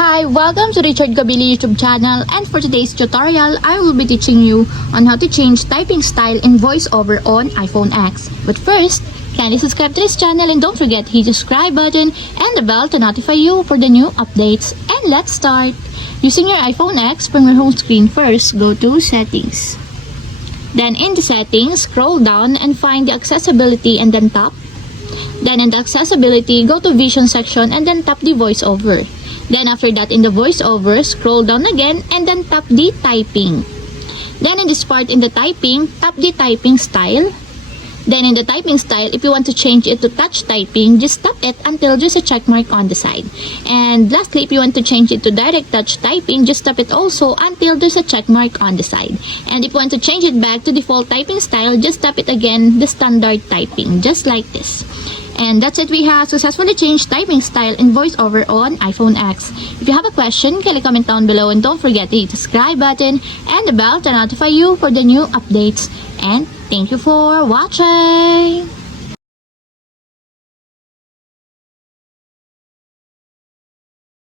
Hi, welcome to Richard Gabili YouTube channel, and for today's tutorial, I will be teaching you on how to change typing style in voiceover on iPhone X. But first, kindly subscribe to this channel and don't forget to hit the subscribe button and the bell to notify you for the new updates. And let's start! Using your iPhone X, from your home screen first, go to Settings. Then in the Settings, scroll down and find the Accessibility and then tap. Then in the Accessibility, go to Vision section and then tap the voiceover. Then after that, in the voiceover, scroll down again and then tap the typing. Then in this part in the typing, tap the typing style. Then in the typing style, if you want to change it to touch typing, just tap it until there's a check mark on the side. And lastly, if you want to change it to direct touch typing, just tap it also until there's a check mark on the side. And if you want to change it back to default typing style, just tap it again, the standard typing, just like this. And that's it, we have successfully changed typing style in voiceover on iPhone X. If you have a question, kindly comment down below and don't forget to hit the subscribe button and the bell to notify you for the new updates. And thank you for watching!